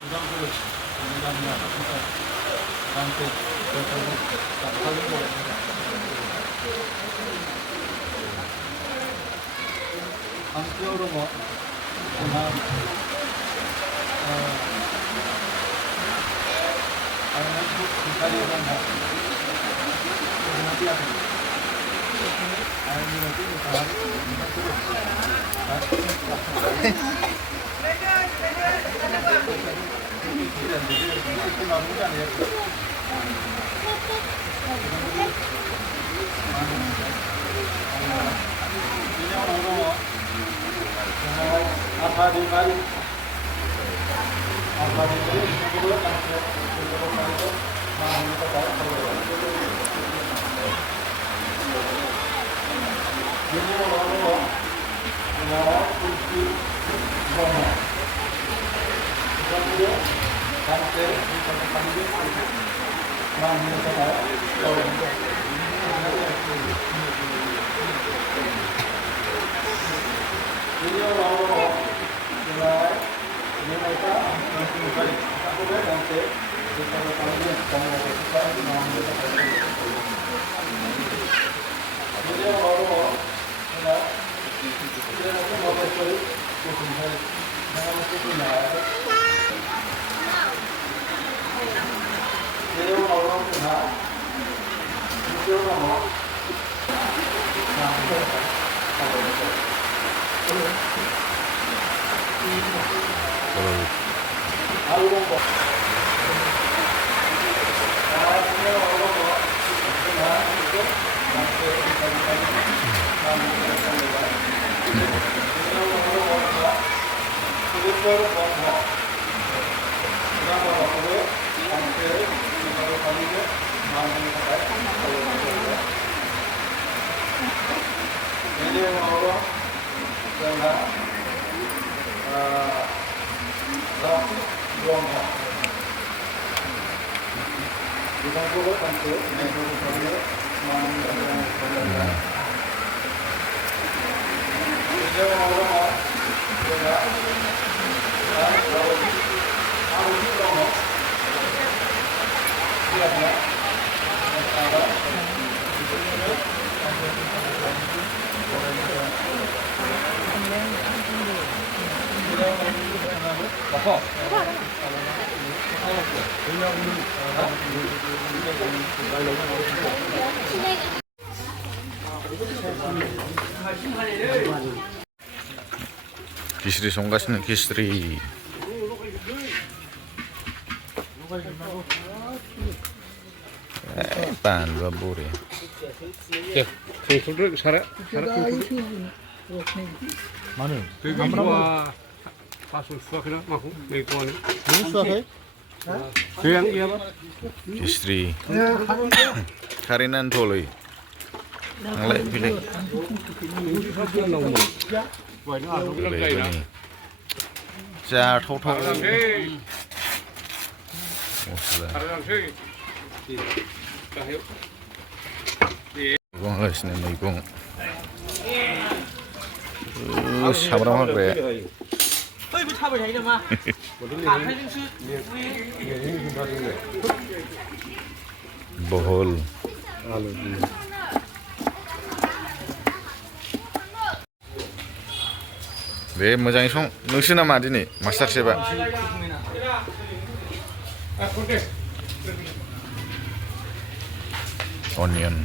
부담 그릇이 인간이나 나한테 결국 나타나는 거예요. 한편으로 뭐 그냥 한국 기타리에서 뭐 어디야 아니면 Kisri songkasnya kisri. Pan babur ya. Mana? Pasul suakira maku lekone. Kisri. Karinan toloi. Ngalai pilih. Pilih ini. Cha thau thau. Igung lah sini igung. Sabrang apa ya? Bohol. Be moजाङै sं नोंसो नामा दिनै master शेफआ अनियन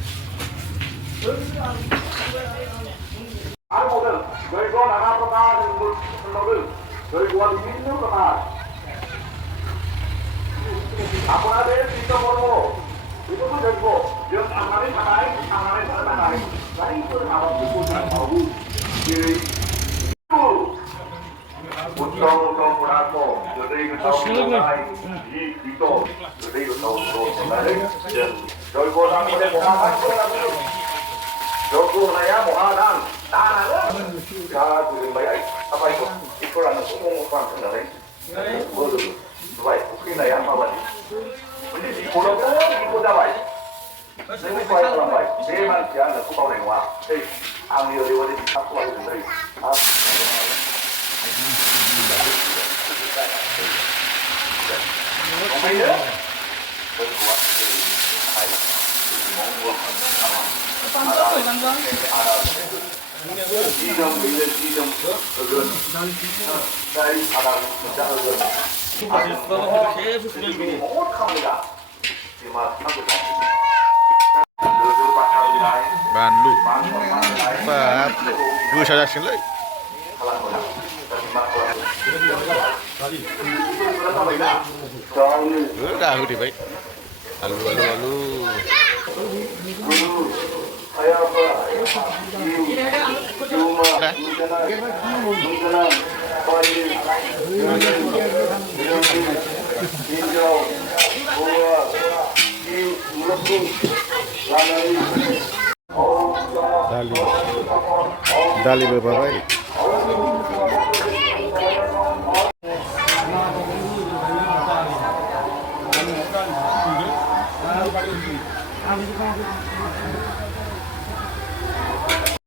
Bandu. Pak. Gue saja sih lagi. Udah udah baik. Lalu. Dali beberapa baik.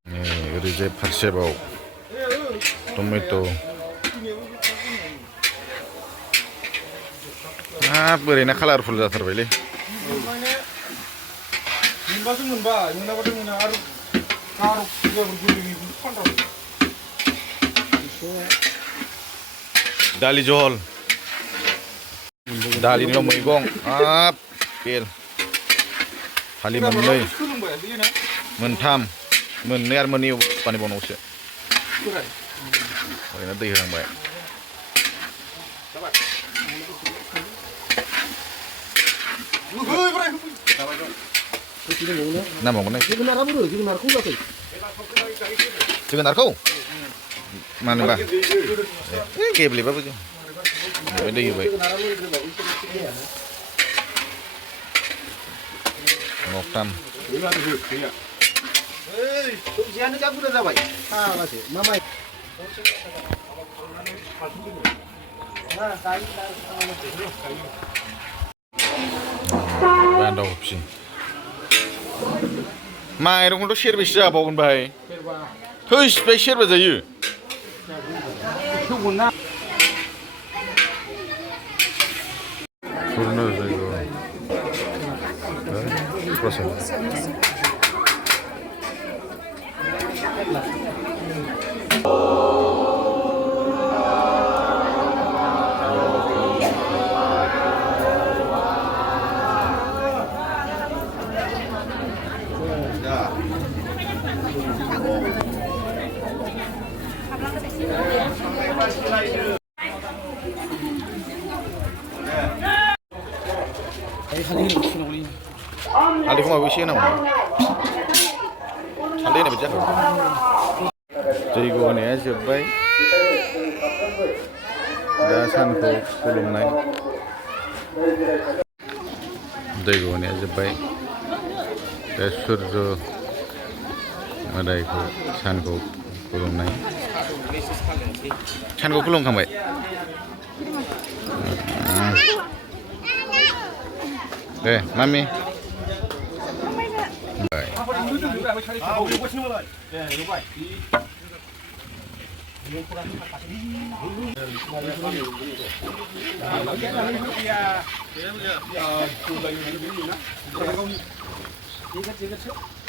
Ini resep vegetable, tomato. Beri nak colorful dah terbeli. Dali jol. Dali ni mau igong. Pil. Kali menai. Mentam. Menear meniu pani bonus ya. Ini nanti yang baik. Nama mana? Jangan narko. Mana bah? Kayak beli apa tu? Ada juga baik. Ngoktam. Bandau opsi. Mairung itu share bisa apa pun baik. Hei, spesial baca you. Kurna itu. Proses. Ali kuma wishe na mu. Ali ne bija. Jaigo ne ya jabbai. Da san ko kulumnai. Jaigo ne ya jabbai. Da surjo madai ko san ko kulumnai. San ko kulumkambai. Mami. Baik.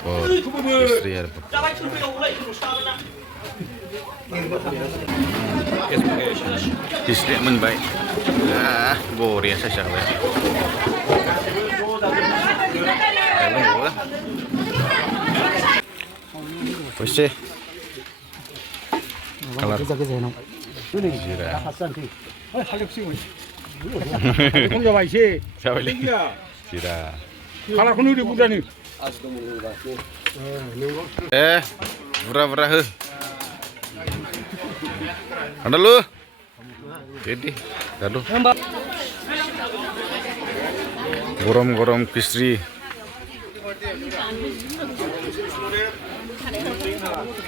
Oh, istri ada. Istri menbaik. Boria saya sahaja. Oke. Kalau Jira. Jira. Kalau kau ni bukan ni. Berah he. Anda lu? Jadi, lalu. Gorom kisri.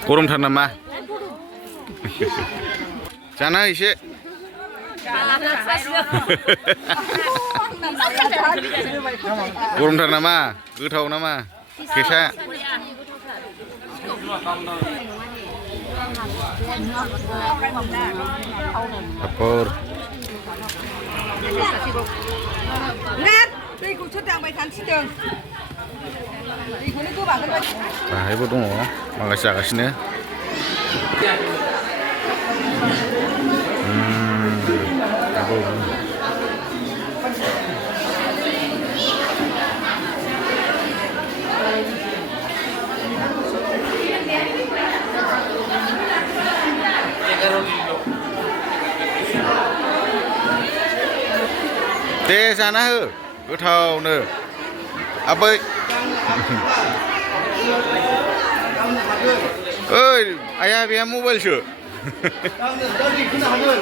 Gorom thana ma. Jana ise. Gorom thana ma, gothau nama. Kesa. Apor. Nát, दैखौ सोदांबाय थानो थिनदों. दैखौनो गोबागोन बायदि. बाहायबो दङ माखासे जागासिनो दे जाना हो गोथावनो आबै ओइ आया बेहा मबाइलसो दा दैखोनो हागोन